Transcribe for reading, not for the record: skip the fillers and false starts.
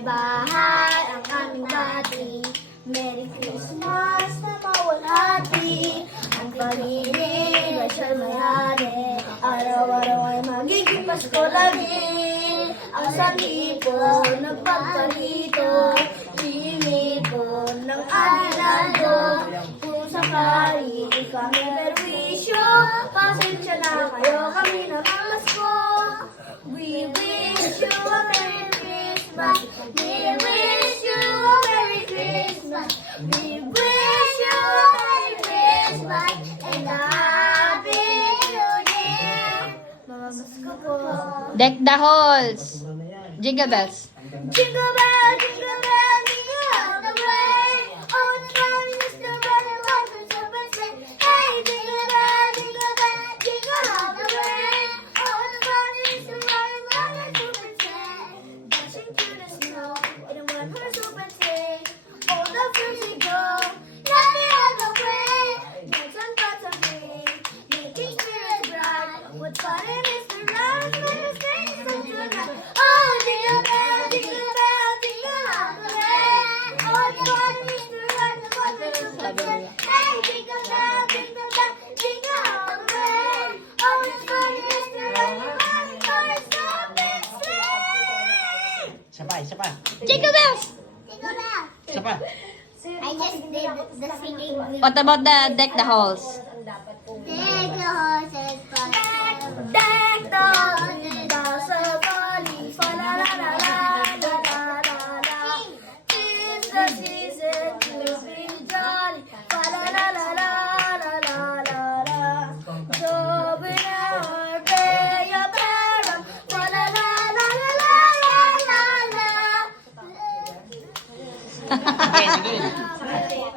may bahay ang aming dati. Merry Christmas na mawalhati. Ang pag-ibig ay siya'y mayari. Araw-araw ay magiging Pasko lagi. Ang sanipon nagpagkalito. Himipon ng alinado. Kung sakali kami perwisyo, pasensya na kayo, kami na mamasko. We wish you a Merry Christmas. We wish you a Merry Christmas. We wish you a Merry Christmas and a Happy New Year. Mamasko po. Deck the halls. Jingle bells. Jingle bell, jingle bell, jingle all the way. Oh, it's fun, it's the weather, what the children say. Hey, jingle bell, jingle all the way. Oh, it's fun, it's the weather, what the children say. Dashing through the snow in a one-horse open sleigh. All the fields we go, laughing all the way. Dance on thoughts of me, making spirits bright. What fun it is to ride on the streets of tonight. Oh, jingle bell, jingle bell, jingle all the way. Oh, it's fun is to ride the one-horse open sleigh. Hey, jingle bell, jingle all the way. Oh, it's fun is to ride the one-horse open sleigh. Isa pa, isa pa. Jingle bells. Jingle bell. Isa pa. I just did the singing. What about the deck the halls? Deck the horses, deck the horses, bells are falling, fa la la la la la la la la. Tis the season to be jolly, fa la la la la la la la la. So we never pay a parrot, fa la la la la la la la la. Okay, sige.